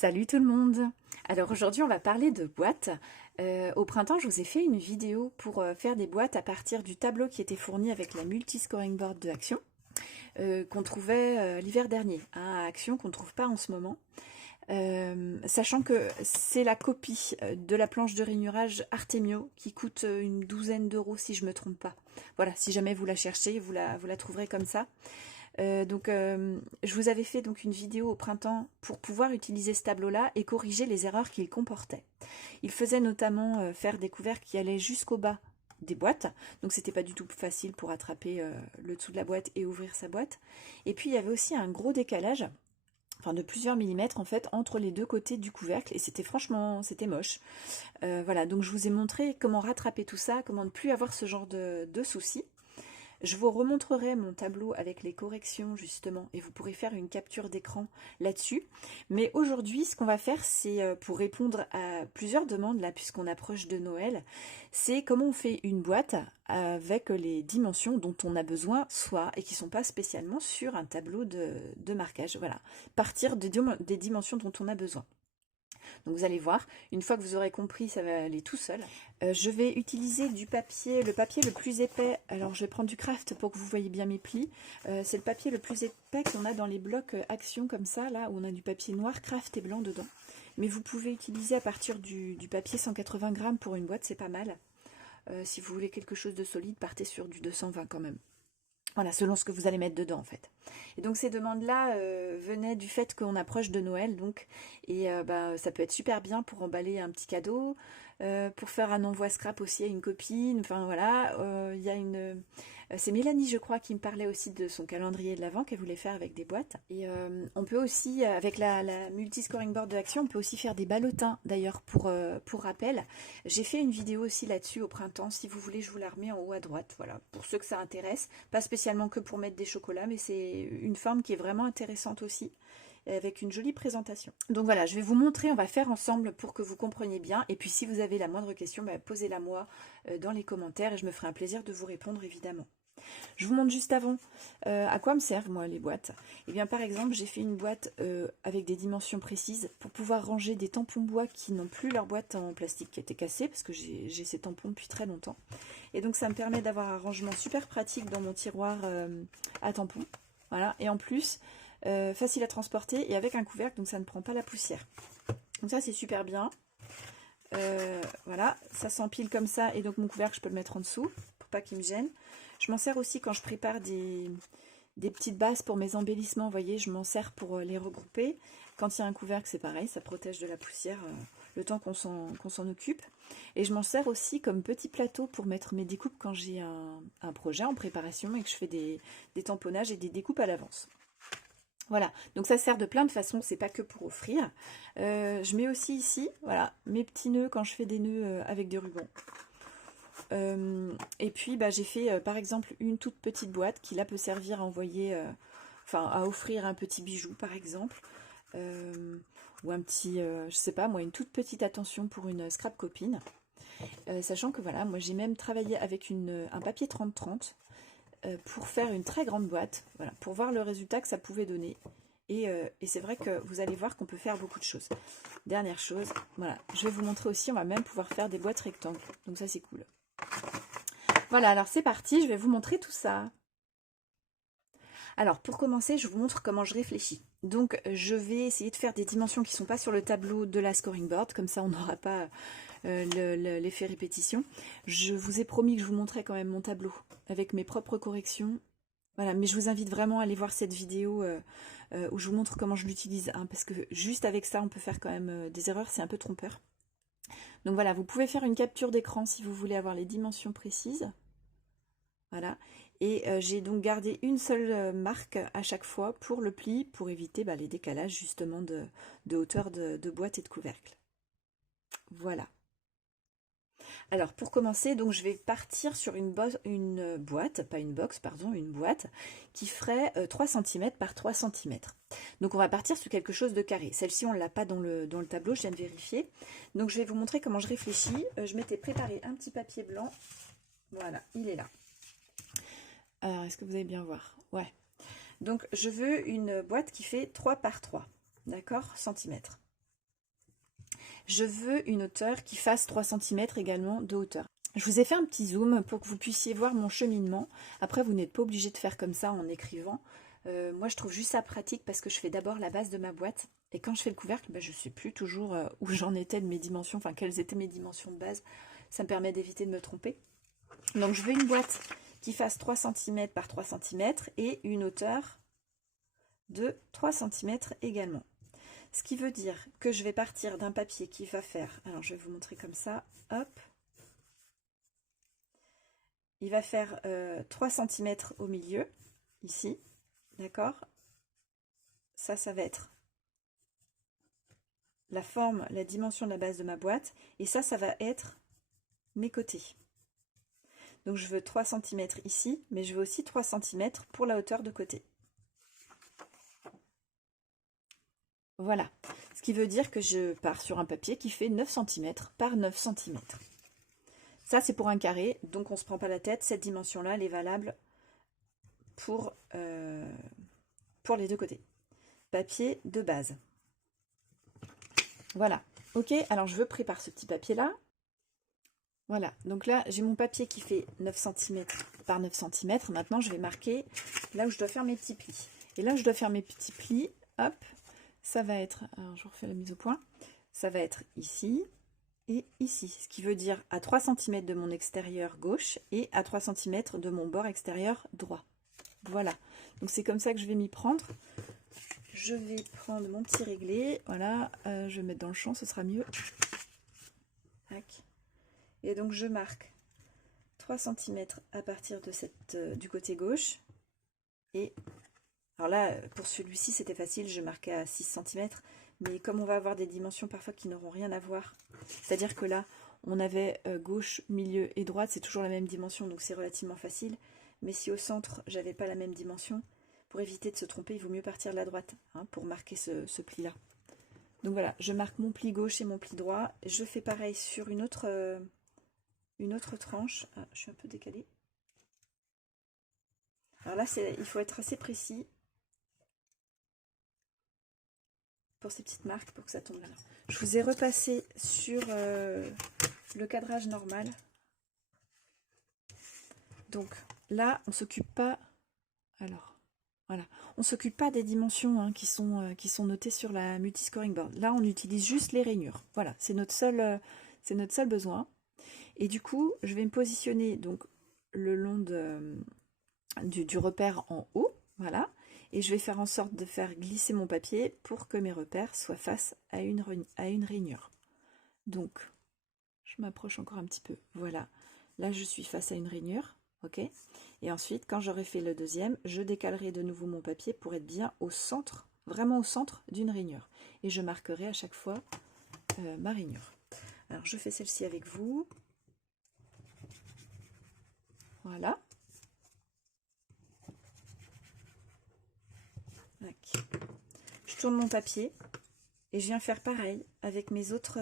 Salut tout le monde! Alors aujourd'hui on va parler de boîtes. Au printemps je vous ai fait une vidéo pour faire des boîtes à partir du tableau qui était fourni avec la multi-scoring board de Action qu'on trouvait l'hiver dernier, hein, à Action qu'on ne trouve pas en ce moment. Sachant que c'est la copie de la planche de rainurage Artemio qui coûte une douzaine d'euros si je ne me trompe pas. Voilà, si jamais vous la cherchez, vous la trouverez comme ça. Je vous avais fait donc une vidéo au printemps pour pouvoir utiliser ce tableau-là et corriger les erreurs qu'il comportait. Il faisait notamment faire des couvercles qui allaient jusqu'au bas des boîtes, donc c'était pas du tout facile pour attraper le dessous de la boîte et ouvrir sa boîte. Et puis il y avait aussi un gros décalage, enfin de plusieurs millimètres en fait, entre les deux côtés du couvercle, et c'était moche. Voilà, donc je vous ai montré comment rattraper tout ça, comment ne plus avoir ce genre de soucis. Je vous remontrerai mon tableau avec les corrections justement et vous pourrez faire une capture d'écran là-dessus. Mais aujourd'hui, ce qu'on va faire, c'est pour répondre à plusieurs demandes là, puisqu'on approche de Noël, c'est comment on fait une boîte avec les dimensions dont on a besoin, soit et qui ne sont pas spécialement sur un tableau de marquage. Voilà, partir des dimensions dont on a besoin. Donc vous allez voir, une fois que vous aurez compris, ça va aller tout seul. Je vais utiliser du papier, le papier le plus épais. Alors je vais prendre du craft pour que vous voyez bien mes plis. C'est le papier le plus épais qu'on a dans les blocs Action comme ça, là où on a du papier noir, craft et blanc dedans. Mais vous pouvez utiliser à partir du papier 180 grammes pour une boîte, c'est pas mal. Si vous voulez quelque chose de solide, partez sur du 220 quand même. Voilà, selon ce que vous allez mettre dedans en fait. Et donc ces demandes-là venaient du fait qu'on approche de Noël, donc, et ça peut être super bien pour emballer un petit cadeau, pour faire un envoi scrap aussi à une copine, enfin voilà, il y a c'est Mélanie je crois qui me parlait aussi de son calendrier de l'Avent qu'elle voulait faire avec des boîtes. Et on peut aussi, avec la multi-scoring board de Action, on peut aussi faire des ballotins d'ailleurs pour rappel. J'ai fait une vidéo aussi là-dessus au printemps, si vous voulez je vous la remets en haut à droite, voilà, pour ceux que ça intéresse, pas spécialement que pour mettre des chocolats, mais c'est une forme qui est vraiment intéressante aussi, avec une jolie présentation. Donc voilà, je vais vous montrer, on va faire ensemble pour que vous compreniez bien, et puis si vous avez la moindre question, posez-la moi dans les commentaires, et je me ferai un plaisir de vous répondre évidemment. Je vous montre juste avant à quoi me servent moi les boîtes. Et bien par exemple j'ai fait une boîte avec des dimensions précises pour pouvoir ranger des tampons bois qui n'ont plus leur boîte en plastique qui était cassée parce que j'ai ces tampons depuis très longtemps. Et donc ça me permet d'avoir un rangement super pratique dans mon tiroir à tampons. Voilà, et en plus facile à transporter et avec un couvercle donc ça ne prend pas la poussière. Donc ça c'est super bien. Voilà, ça s'empile comme ça et donc mon couvercle je peux le mettre en dessous pour pas qu'il me gêne. Je m'en sers aussi quand je prépare des petites bases pour mes embellissements, vous voyez, je m'en sers pour les regrouper. Quand il y a un couvercle, c'est pareil, ça protège de la poussière le temps qu'on s'en occupe. Et je m'en sers aussi comme petit plateau pour mettre mes découpes quand j'ai un projet en préparation et que je fais des tamponnages et des découpes à l'avance. Voilà, donc ça sert de plein de façons, c'est pas que pour offrir. Je mets aussi ici, voilà, mes petits nœuds quand je fais des nœuds avec des rubans. Et puis j'ai fait par exemple une toute petite boîte qui là peut servir à envoyer, à offrir un petit bijou par exemple, ou un petit, je sais pas moi, une toute petite attention pour une scrap copine. Sachant que voilà, moi j'ai même travaillé avec un papier 30-30 pour faire une très grande boîte, voilà, pour voir le résultat que ça pouvait donner. Et c'est vrai que vous allez voir qu'on peut faire beaucoup de choses. Dernière chose, voilà, je vais vous montrer aussi, on va même pouvoir faire des boîtes rectangles, donc ça c'est cool. Voilà, alors c'est parti, je vais vous montrer tout ça. Alors pour commencer, je vous montre comment je réfléchis. Donc je vais essayer de faire des dimensions qui ne sont pas sur le tableau de la scoring board, comme ça on n'aura pas l'effet répétition. Je vous ai promis que je vous montrais quand même mon tableau avec mes propres corrections. Voilà, mais je vous invite vraiment à aller voir cette vidéo où je vous montre comment je l'utilise, hein, parce que juste avec ça on peut faire quand même des erreurs, c'est un peu trompeur. Donc voilà, vous pouvez faire une capture d'écran si vous voulez avoir les dimensions précises. Voilà, et j'ai donc gardé une seule marque à chaque fois pour le pli, pour éviter les décalages justement de hauteur de boîte et de couvercle. Voilà. Alors pour commencer, donc je vais partir sur une boîte, pas une box, pardon, une boîte qui ferait 3 cm par 3 cm. Donc on va partir sur quelque chose de carré. Celle-ci on ne l'a pas dans le tableau, je viens de vérifier. Donc je vais vous montrer comment je réfléchis. Je m'étais préparé un petit papier blanc. Voilà, il est là. Alors est-ce que vous allez bien voir? Ouais. Donc je veux une boîte qui fait 3 par 3, d'accord, centimètres. Je veux une hauteur qui fasse 3 cm également de hauteur. Je vous ai fait un petit zoom pour que vous puissiez voir mon cheminement. Après, vous n'êtes pas obligé de faire comme ça en écrivant. Moi, je trouve juste ça pratique parce que je fais d'abord la base de ma boîte. Et quand je fais le couvercle, je ne sais plus toujours où j'en étais de mes dimensions, enfin quelles étaient mes dimensions de base. Ça me permet d'éviter de me tromper. Donc, je veux une boîte qui fasse 3 cm par 3 cm et une hauteur de 3 cm également. Ce qui veut dire que je vais partir d'un papier qui va faire, alors je vais vous montrer comme ça, hop, il va faire 3 cm au milieu, ici, d'accord? Ça va être la forme, la dimension de la base de ma boîte, et ça va être mes côtés. Donc je veux 3 cm ici, mais je veux aussi 3 cm pour la hauteur de côté. Voilà, ce qui veut dire que je pars sur un papier qui fait 9 cm par 9 cm. Ça, c'est pour un carré, donc on ne se prend pas la tête. Cette dimension-là, elle est valable pour les deux côtés. Papier de base. Voilà, ok, alors je veux préparer ce petit papier-là. Voilà, donc là, j'ai mon papier qui fait 9 cm par 9 cm. Maintenant, je vais marquer là où je dois faire mes petits plis. Et là où je dois faire mes petits plis, hop, ça va être, alors je refais la mise au point, ça va être ici et ici, ce qui veut dire à 3 cm de mon extérieur gauche et à 3 cm de mon bord extérieur droit. Voilà, donc c'est comme ça que je vais m'y prendre. Je vais prendre mon petit réglé, voilà, je vais mettre dans le champ, ce sera mieux. Tac. Et donc je marque 3 cm à partir de du côté gauche. Et alors là, pour celui-ci, c'était facile, je marquais à 6 cm. Mais comme on va avoir des dimensions parfois qui n'auront rien à voir, c'est-à-dire que là, on avait gauche, milieu et droite, c'est toujours la même dimension, donc c'est relativement facile. Mais si au centre, j'avais pas la même dimension, pour éviter de se tromper, il vaut mieux partir de la droite hein, pour marquer ce pli-là. Donc voilà, je marque mon pli gauche et mon pli droit. Je fais pareil sur une autre tranche. Ah, je suis un peu décalée. Alors là, il faut être assez précis pour ces petites marques pour que ça tombe là. Je vous ai repassé sur le cadrage normal. Donc là, on s'occupe pas. Alors, voilà, on s'occupe pas des dimensions hein, qui sont notées sur la multi-scoring board. Là, on utilise juste les rainures. Voilà, c'est notre seul besoin. Et du coup, je vais me positionner donc le long du repère en haut, voilà, et je vais faire en sorte de faire glisser mon papier pour que mes repères soient face à une rainure. Donc, je m'approche encore un petit peu, voilà, là je suis face à une rainure, ok, et ensuite quand j'aurai fait le deuxième, je décalerai de nouveau mon papier pour être bien au centre, vraiment au centre d'une rainure, et je marquerai à chaque fois ma rainure. Alors je fais celle-ci avec vous, voilà. Je tourne mon papier et je viens faire pareil avec mes autres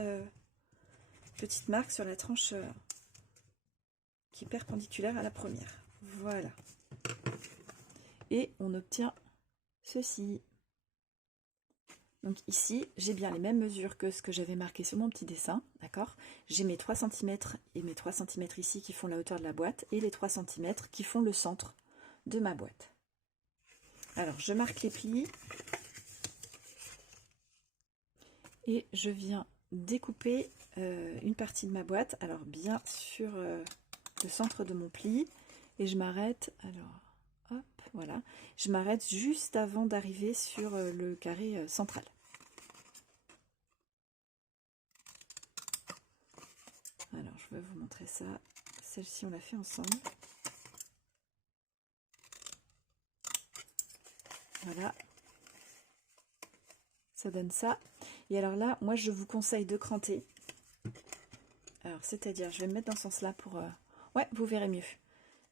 petites marques sur la tranche qui est perpendiculaire à la première. Voilà. Et on obtient ceci. Donc ici, j'ai bien les mêmes mesures que ce que j'avais marqué sur mon petit dessin, d'accord? J'ai mes 3 cm et mes 3 cm ici qui font la hauteur de la boîte et les 3 cm qui font le centre de ma boîte. Alors, je marque les plis et je viens découper une partie de ma boîte, alors bien sur le centre de mon pli, et je m'arrête, alors hop, voilà, je m'arrête juste avant d'arriver sur le carré central. Alors je vais vous montrer ça, celle-ci on l'a fait ensemble. Voilà, ça donne ça. Et alors là, moi je vous conseille de cranter. Alors c'est-à-dire, je vais me mettre dans ce sens-là pour... Ouais, vous verrez mieux.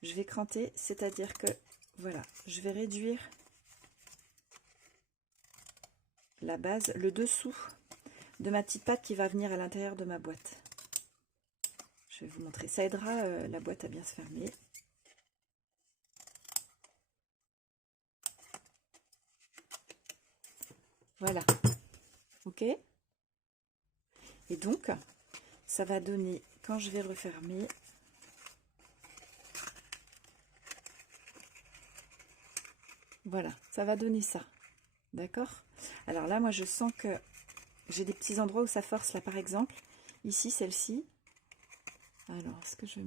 Je vais cranter, c'est-à-dire que, voilà, je vais réduire la base, le dessous de ma petite patte qui va venir à l'intérieur de ma boîte. Je vais vous montrer, ça aidera la boîte à bien se fermer. Voilà, ok. Et donc, ça va donner, quand je vais le refermer, voilà, ça va donner ça. D'accord? Alors là, moi, je sens que j'ai des petits endroits où ça force, là, par exemple. Ici, celle-ci. Alors, est-ce que je vais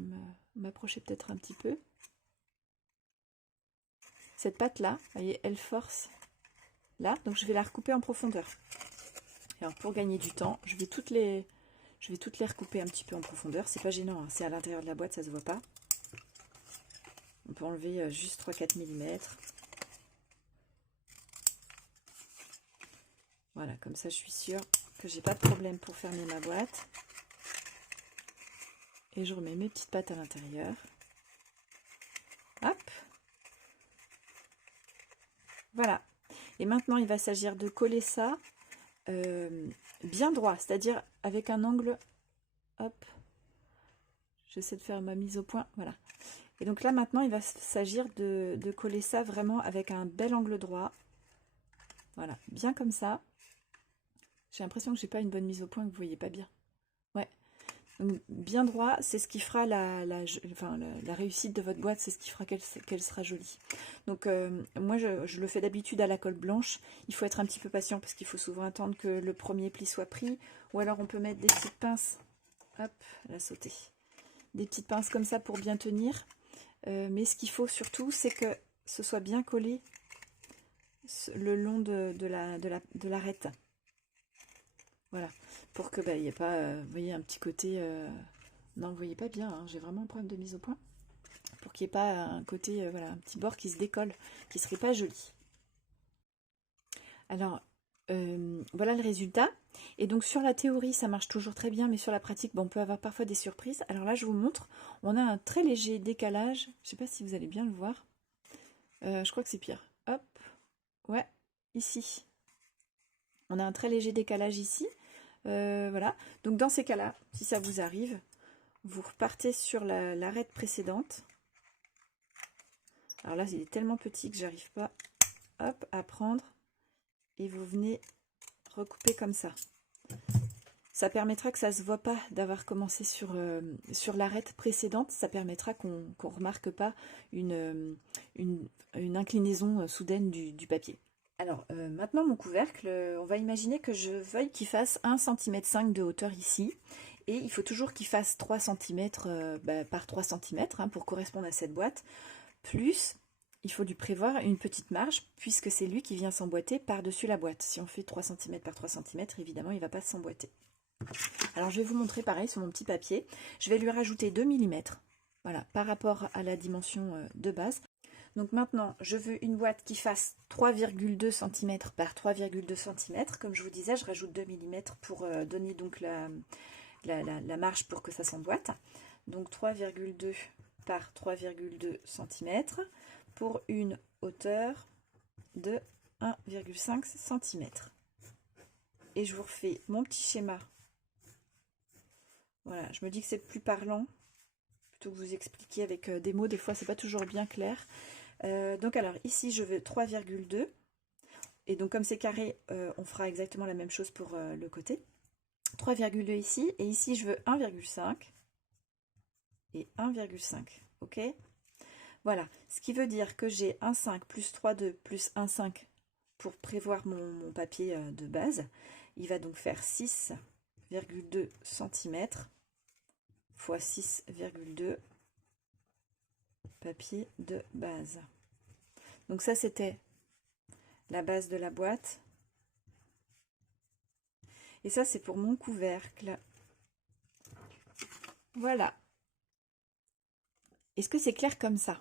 m'approcher peut-être un petit peu? Cette pâte-là, vous voyez, elle force là. Donc, je vais la recouper en profondeur. Alors, pour gagner du temps, je vais toutes les recouper un petit peu en profondeur. C'est pas gênant, hein, c'est à l'intérieur de la boîte, ça se voit pas. On peut enlever juste 3-4 mm. Voilà, comme ça, je suis sûre que j'ai pas de problème pour fermer ma boîte. Et je remets mes petites pâtes à l'intérieur. Hop. Voilà. Et maintenant, il va s'agir de coller ça bien droit, c'est-à-dire avec un angle. Hop. J'essaie de faire ma mise au point. Voilà. Et donc là, maintenant, il va s'agir de coller ça vraiment avec un bel angle droit. Voilà, bien comme ça. J'ai l'impression que j'ai pas une bonne mise au point, que vous voyez pas bien. Ouais. Donc, bien droit, c'est ce qui fera la réussite de votre boîte, c'est ce qui fera qu'elle sera jolie. Donc moi je le fais d'habitude à la colle blanche. Il faut être un petit peu patient parce qu'il faut souvent attendre que le premier pli soit pris. Ou alors on peut mettre des petites pinces. Hop, elle a sauté. Des petites pinces comme ça pour bien tenir. Mais ce qu'il faut surtout, c'est que ce soit bien collé le long de l'arête. Voilà, pour que il n'y ait pas, vous voyez, un petit côté... Non, vous voyez pas bien, hein, j'ai vraiment un problème de mise au point. Pour qu'il n'y ait pas un côté, voilà, un petit bord qui se décolle, qui serait pas joli. Alors, voilà le résultat. Et donc sur la théorie, ça marche toujours très bien, mais sur la pratique, bon, on peut avoir parfois des surprises. Alors là, je vous montre, on a un très léger décalage. Je ne sais pas si vous allez bien le voir. Je crois que c'est pire. Hop, ouais, ici. On a un très léger décalage ici. Voilà, donc dans ces cas-là, si ça vous arrive, vous repartez sur l'arête précédente. Alors là, il est tellement petit que j'arrive pas, hop, à prendre. Et vous venez recouper comme ça. Ça permettra que ça ne se voit pas d'avoir commencé sur l'arête précédente. Ça permettra qu'on ne remarque pas une inclinaison soudaine du papier. Alors, maintenant mon couvercle, on va imaginer que je veuille qu'il fasse 1,5 cm de hauteur ici. Et il faut toujours qu'il fasse 3 cm par 3 cm hein, pour correspondre à cette boîte. Plus, il faut lui prévoir une petite marge, puisque c'est lui qui vient s'emboîter par-dessus la boîte. Si on fait 3 cm par 3 cm, évidemment, il ne va pas s'emboîter. Alors, je vais vous montrer pareil sur mon petit papier. Je vais lui rajouter 2 mm, voilà, par rapport à la dimension de base. Donc maintenant, je veux une boîte qui fasse 3,2 cm par 3,2 cm. Comme je vous disais, je rajoute 2 mm pour donner donc la marge pour que ça s'emboîte. Donc 3,2 par 3,2 cm pour une hauteur de 1,5 cm. Et je vous refais mon petit schéma. Voilà, je me dis que c'est plus parlant plutôt que vous expliquer avec des mots. Des fois, c'est pas toujours bien clair. Donc alors ici je veux 3,2 et donc comme c'est carré on fera exactement la même chose pour le côté. 3,2 ici et ici je veux 1,5 et 1,5. Ok, voilà, ce qui veut dire que j'ai 1,5 plus 3,2 plus 1,5 pour prévoir mon papier de base. Il va donc faire 6,2 cm fois 6,2 papier de base. Donc ça c'était la base de la boîte. Et ça c'est pour mon couvercle. Voilà. Est-ce que c'est clair comme ça?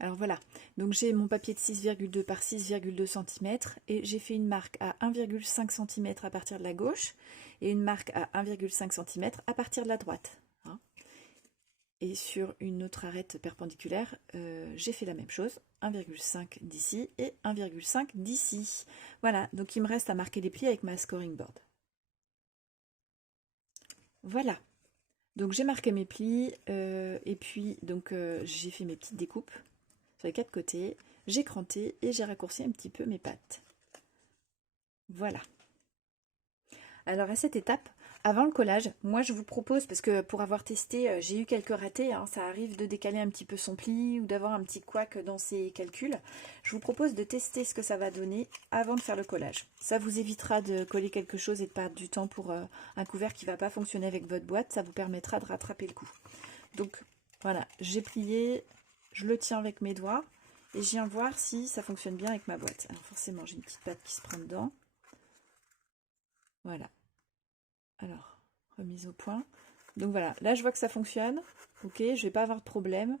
Alors voilà, donc j'ai mon papier de 6,2 par 6,2 cm et j'ai fait une marque à 1,5 cm à partir de la gauche et une marque à 1,5 cm à partir de la droite. Et sur une autre arête perpendiculaire, j'ai fait la même chose, 1,5 d'ici et 1,5 d'ici. Voilà, donc il me reste à marquer les plis avec ma scoring board. Voilà, donc j'ai marqué mes plis et puis donc j'ai fait mes petites découpes sur les 4 côtés, j'ai cranté et j'ai raccourci un petit peu mes pattes. Voilà. Alors à cette étape, avant le collage, moi je vous propose, parce que pour avoir testé, j'ai eu quelques ratés, hein, ça arrive de décaler un petit peu son pli ou d'avoir un petit couac dans ses calculs. Je vous propose de tester ce que ça va donner avant de faire le collage. Ça vous évitera de coller quelque chose et de perdre du temps pour un couvert qui ne va pas fonctionner avec votre boîte. Ça vous permettra de rattraper le coup. Donc voilà, j'ai plié, je le tiens avec mes doigts et je viens voir si ça fonctionne bien avec ma boîte. Alors forcément j'ai une petite patte qui se prend dedans. Voilà. Alors, remise au point. Donc voilà, là je vois que ça fonctionne. Ok, je vais pas avoir de problème.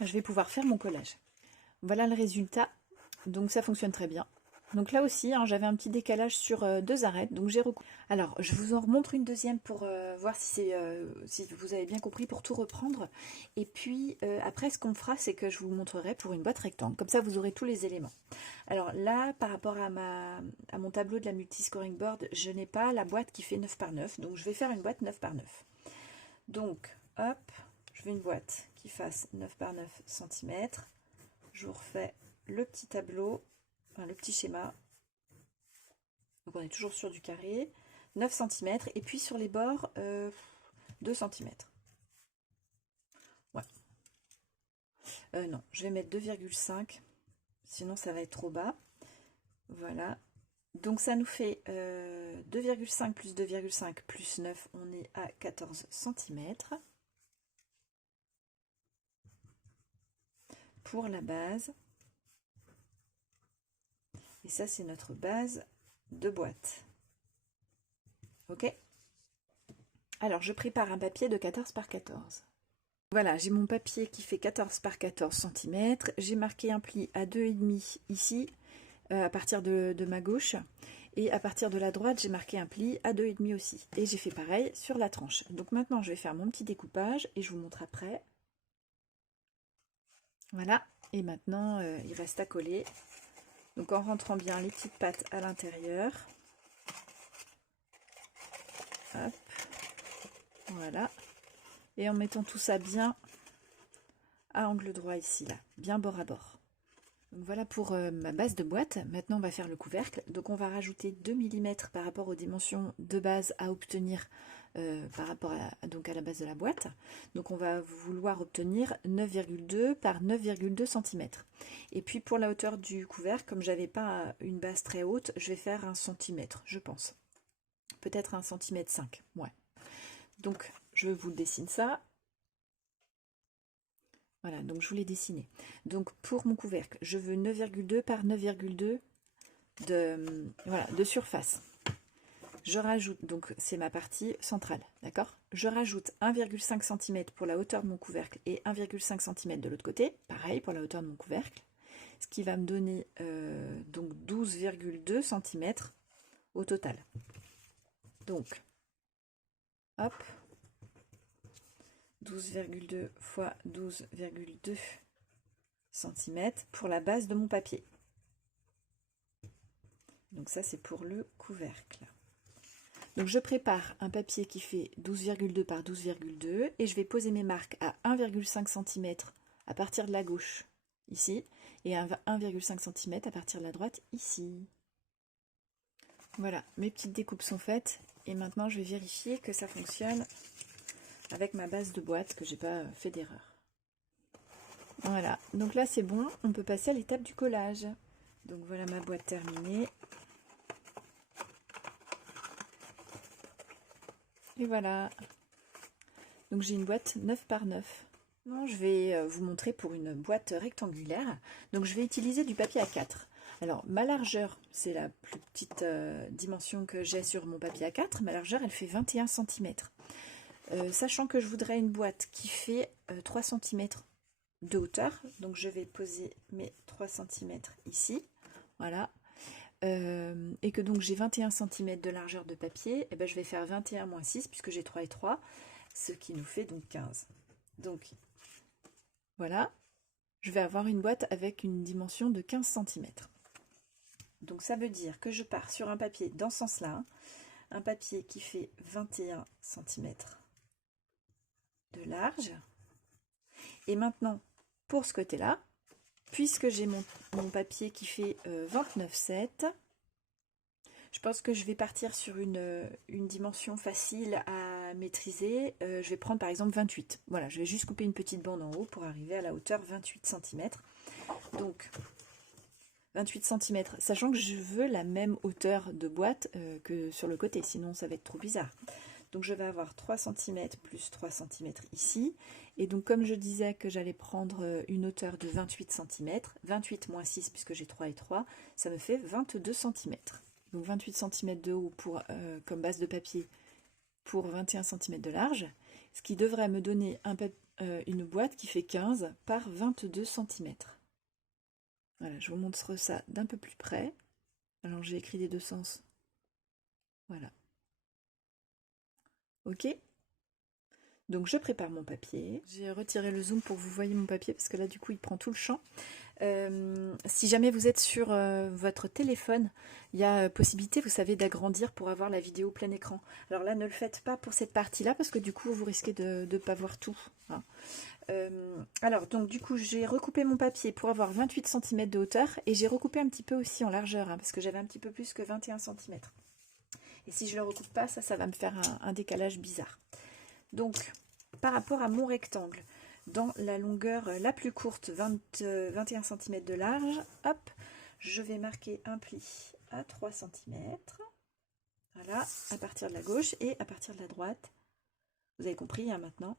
Je vais pouvoir faire mon collage. Voilà le résultat. Donc ça fonctionne très bien. Donc là aussi, hein, j'avais un petit décalage sur 2 arêtes. Donc j'ai recoupé. Alors, je vous en remontre une deuxième pour voir si vous avez bien compris, pour tout reprendre. Et puis après, ce qu'on fera, c'est que je vous montrerai pour une boîte rectangle. Comme ça, vous aurez tous les éléments. Alors là, par rapport à mon tableau de la multi-scoring board, je n'ai pas la boîte qui fait 9 par 9. Donc je vais faire une boîte 9 par 9. Donc, hop, je veux une boîte qui fasse 9 par 9 cm. Je vous refais le petit tableau, enfin le petit schéma. Donc on est toujours sur du carré. 9 cm. Et puis sur les bords, 2 cm. Ouais. Non, je vais mettre 2,5. Sinon ça va être trop bas. Voilà. Donc ça nous fait 2,5 plus 2,5 plus 9, on est à 14 cm. Pour la base. Et ça, c'est notre base de boîte. Ok? Alors, je prépare un papier de 14 par 14. Voilà, j'ai mon papier qui fait 14 par 14 cm. J'ai marqué un pli à 2,5 ici, à partir de ma gauche. Et à partir de la droite, j'ai marqué un pli à 2,5 aussi. Et j'ai fait pareil sur la tranche. Donc maintenant, je vais faire mon petit découpage et je vous montre après. Voilà. Et maintenant, il reste à coller. Donc en rentrant bien les petites pattes à l'intérieur. Hop. Voilà. Et en mettant tout ça bien à angle droit ici, là. Bien bord à bord. Donc voilà pour ma base de boîte. Maintenant, on va faire le couvercle. Donc on va rajouter 2 mm par rapport aux dimensions de base à obtenir par rapport donc à la base de la boîte. Donc on va vouloir obtenir 9,2 par 9,2 cm. Et puis pour la hauteur du couvercle, comme j'avais pas une base très haute, je vais faire 1 cm, je pense. Peut-être 1,5 cm. Ouais. Donc je vous dessine ça. Voilà, donc je vous l'ai dessiné. Donc pour mon couvercle, je veux 9,2 par 9,2 de surface. Je rajoute, donc c'est ma partie centrale, d'accord? Je rajoute 1,5 cm pour la hauteur de mon couvercle et 1,5 cm de l'autre côté, pareil pour la hauteur de mon couvercle, ce qui va me donner donc 12,2 cm au total. Donc, hop, 12,2 fois 12,2 cm pour la base de mon papier. Donc ça, c'est pour le couvercle. Donc je prépare un papier qui fait 12,2 par 12,2 et je vais poser mes marques à 1,5 cm à partir de la gauche, ici, et à 1,5 cm à partir de la droite, ici. Voilà, mes petites découpes sont faites et maintenant je vais vérifier que ça fonctionne avec ma base de boîte, que j'ai pas fait d'erreur. Voilà, donc là c'est bon, on peut passer à l'étape du collage. Donc voilà ma boîte terminée. Et voilà. Donc j'ai une boîte 9 par 9. Non, je vais vous montrer pour une boîte rectangulaire. Donc je vais utiliser du papier A4. Alors ma largeur, c'est la plus petite dimension que j'ai sur mon papier A4. Ma largeur, elle fait 21 cm. Sachant que je voudrais une boîte qui fait 3 cm de hauteur. Donc je vais poser mes 3 cm ici. Voilà. Et que donc j'ai 21 cm de largeur de papier, et ben je vais faire 21 moins 6 puisque j'ai 3 et 3, ce qui nous fait donc 15. Donc voilà, je vais avoir une boîte avec une dimension de 15 cm. Donc ça veut dire que je pars sur un papier dans ce sens-là, hein, un papier qui fait 21 cm de large. Et maintenant, pour ce côté-là, puisque j'ai mon papier qui fait 29,7, Je pense que je vais partir sur une dimension facile à maîtriser. Je vais prendre par exemple 28. Voilà, je vais juste couper une petite bande en haut pour arriver à la hauteur 28 cm. Donc 28 cm, sachant que je veux la même hauteur de boîte que sur le côté, sinon ça va être trop bizarre. Donc je vais avoir 3 cm plus 3 cm ici. Et donc comme je disais que j'allais prendre une hauteur de 28 cm, 28 moins 6 puisque j'ai 3 et 3, ça me fait 22 cm. Donc 28 cm de haut pour, comme base de papier pour 21 cm de large, ce qui devrait me donner une boîte qui fait 15 par 22 cm. Voilà, je vous montre ça d'un peu plus près. Alors j'ai écrit des deux sens. Voilà. Ok. Donc je prépare mon papier. J'ai retiré le zoom pour que vous voyez mon papier parce que là du coup il prend tout le champ. Si jamais vous êtes sur votre téléphone, il y a possibilité, vous savez, d'agrandir pour avoir la vidéo plein écran. Alors là, ne le faites pas pour cette partie-là parce que du coup, vous risquez de ne pas voir tout. Hein. Alors, donc du coup, j'ai recoupé mon papier pour avoir 28 cm de hauteur et j'ai recoupé un petit peu aussi en largeur hein, parce que j'avais un petit peu plus que 21 cm. Et si je ne le recoupe pas, ça va me faire un décalage bizarre. Donc, par rapport à mon rectangle, dans la longueur la plus courte, 21 cm de large, hop, je vais marquer un pli à 3 cm. Voilà, à partir de la gauche et à partir de la droite. Vous avez compris hein, maintenant.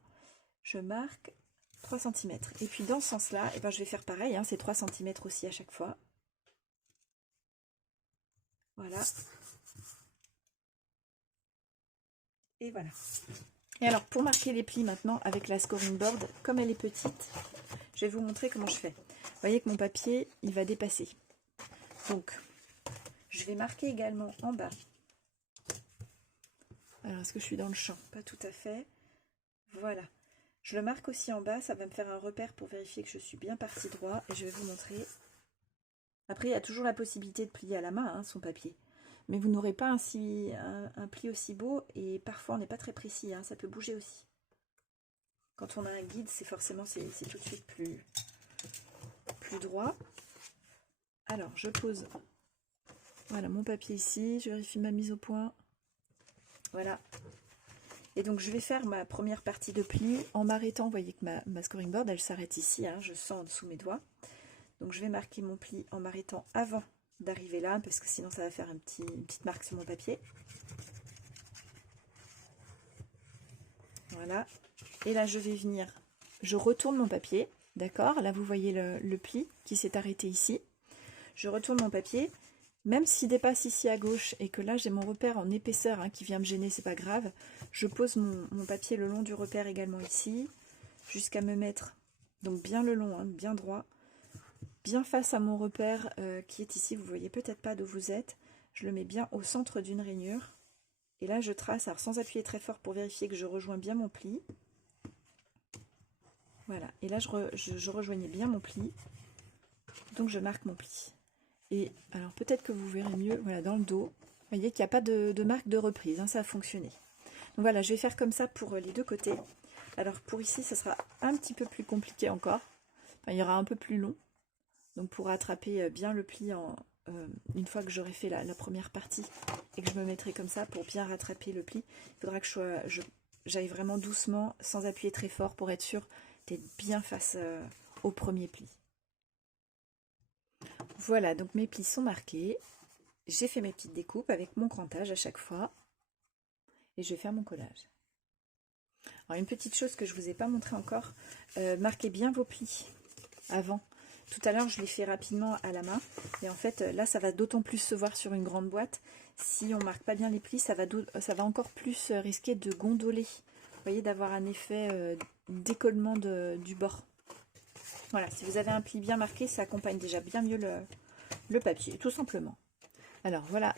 Je marque 3 cm. Et puis dans ce sens-là, eh ben, je vais faire pareil, hein, c'est 3 cm aussi à chaque fois. Voilà. Et voilà. Et alors, pour marquer les plis maintenant, avec la scoring board, comme elle est petite, je vais vous montrer comment je fais. Vous voyez que mon papier, il va dépasser. Donc, je vais marquer également en bas. Alors, est-ce que je suis dans le champ? Pas tout à fait. Voilà. Je le marque aussi en bas, ça va me faire un repère pour vérifier que je suis bien parti droit. Et je vais vous montrer. Après, il y a toujours la possibilité de plier à la main hein, son papier. Mais vous n'aurez pas un pli aussi beau et parfois on n'est pas très précis, hein, ça peut bouger aussi. Quand on a un guide, c'est forcément tout de suite plus droit. Alors, je pose voilà, mon papier ici, je vérifie ma mise au point. Voilà. Et donc, je vais faire ma première partie de pli en m'arrêtant. Vous voyez que ma scoring board, elle s'arrête ici, hein, je sens en dessous mes doigts. Donc, je vais marquer mon pli en m'arrêtant avant d'arriver là, parce que sinon, ça va faire une petite marque sur mon papier. Voilà. Et là, je vais venir, je retourne mon papier, d'accord? Là, vous voyez le pli qui s'est arrêté ici. Je retourne mon papier, même s'il dépasse ici à gauche et que là, j'ai mon repère en épaisseur hein, qui vient me gêner, c'est pas grave. Je pose mon papier le long du repère également ici, jusqu'à me mettre, donc bien le long, hein, bien droit, bien face à mon repère qui est ici. Vous voyez peut-être pas d'où vous êtes. Je le mets bien au centre d'une rainure. Et là, je trace, alors sans appuyer très fort pour vérifier que je rejoins bien mon pli. Voilà, et là je rejoignais bien mon pli, donc je marque mon pli. Et alors peut-être que vous verrez mieux, voilà, dans le dos, vous voyez qu'il n'y a pas de marque de reprise, hein, ça a fonctionné. Donc voilà, je vais faire comme ça pour les deux côtés. Alors pour ici, ça sera un petit peu plus compliqué encore, enfin, il y aura un peu plus long, donc pour attraper bien le pli une fois que j'aurai fait la première partie et que je me mettrai comme ça pour bien rattraper le pli, il faudra que j'aille vraiment doucement, sans appuyer très fort pour être sûr d'être bien face au premier pli. Voilà, donc mes plis sont marqués. J'ai fait mes petites découpes avec mon crantage à chaque fois. Et je vais faire mon collage. Alors une petite chose que je ne vous ai pas montré encore, marquez bien vos plis avant. Tout à l'heure, je l'ai fait rapidement à la main. Et en fait, là, ça va d'autant plus se voir sur une grande boîte. Si on ne marque pas bien les plis, ça va encore plus risquer de gondoler. Vous voyez, d'avoir un effet décollement du bord. Voilà, si vous avez un pli bien marqué, ça accompagne déjà bien mieux le papier, tout simplement. Alors, voilà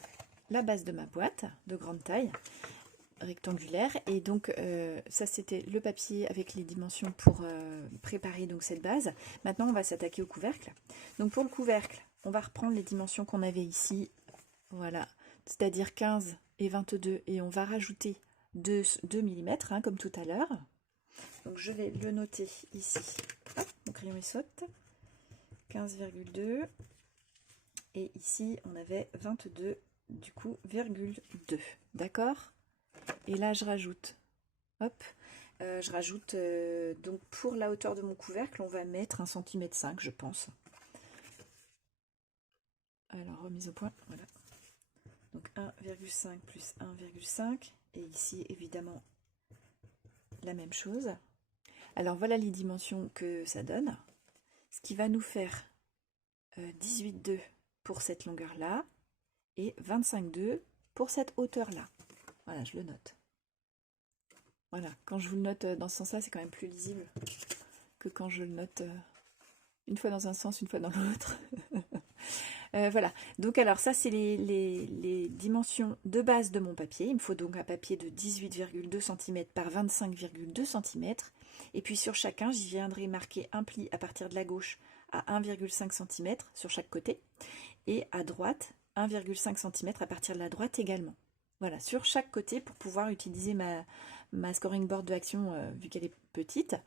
la base de ma boîte de grande taille, rectangulaire. Et donc, ça, c'était le papier avec les dimensions pour préparer donc cette base. Maintenant, on va s'attaquer au couvercle. Donc, pour le couvercle, on va reprendre les dimensions qu'on avait ici. Voilà, c'est-à-dire 15 et 22. Et on va rajouter 2 mm, hein, comme tout à l'heure. Donc, je vais le noter ici. Hop, mon crayon il saute. 15,2. Et ici, on avait 22 du coup, virgule 2. D'accord? Et là, je rajoute, hop, je rajoute, donc pour la hauteur de mon couvercle, on va mettre 1,5 cm, je pense. Alors, remise au point, voilà. Donc 1,5 plus 1,5. Et ici, évidemment, la même chose. Alors, voilà les dimensions que ça donne. Ce qui va nous faire 18,2 pour cette longueur-là et 25,2 pour cette hauteur-là. Voilà, je le note. Voilà, quand je vous le note dans ce sens-là, c'est quand même plus lisible que quand je le note une fois dans un sens, une fois dans l'autre. Voilà, donc alors ça c'est les dimensions de base de mon papier. Il me faut donc un papier de 18,2 cm par 25,2 cm. Et puis sur chacun, j'y viendrai marquer un pli à partir de la gauche à 1,5 cm sur chaque côté. Et à droite, 1,5 cm à partir de la droite également. Voilà, sur chaque côté pour pouvoir utiliser ma scoring board de action vu qu'elle est petite.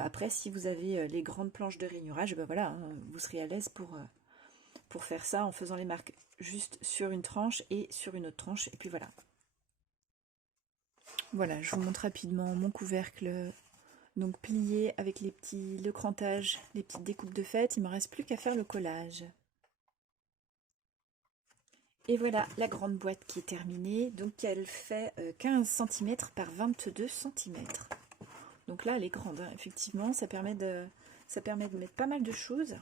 Après, si vous avez les grandes planches de rainurage, ben voilà, hein, vous serez à l'aise pour faire ça en faisant les marques juste sur une tranche et sur une autre tranche. Et puis voilà. Voilà, je vous montre rapidement mon couvercle donc plié avec le crantage, les petites découpes de fête. Il ne me reste plus qu'à faire le collage. Et voilà la grande boîte qui est terminée. Donc elle fait 15 cm par 22 cm. Donc là elle est grande, hein. Effectivement, ça permet de mettre pas mal de choses.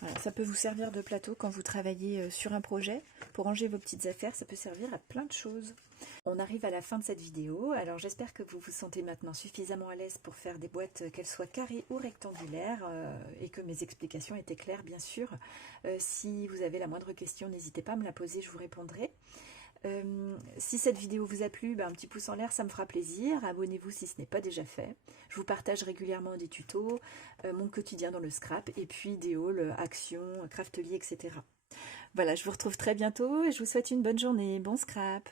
Voilà, ça peut vous servir de plateau quand vous travaillez sur un projet. Pour ranger vos petites affaires, ça peut servir à plein de choses. On arrive à la fin de cette vidéo, alors j'espère que vous vous sentez maintenant suffisamment à l'aise pour faire des boîtes, qu'elles soient carrées ou rectangulaires, et que mes explications étaient claires bien sûr. Si vous avez la moindre question, n'hésitez pas à me la poser, je vous répondrai. Si cette vidéo vous a plu, un petit pouce en l'air, ça me fera plaisir. Abonnez-vous si ce n'est pas déjà fait. Je vous partage régulièrement des tutos, mon quotidien dans le scrap, et puis des hauls, actions, craftelier, etc. Voilà, je vous retrouve très bientôt et je vous souhaite une bonne journée. Bon scrap!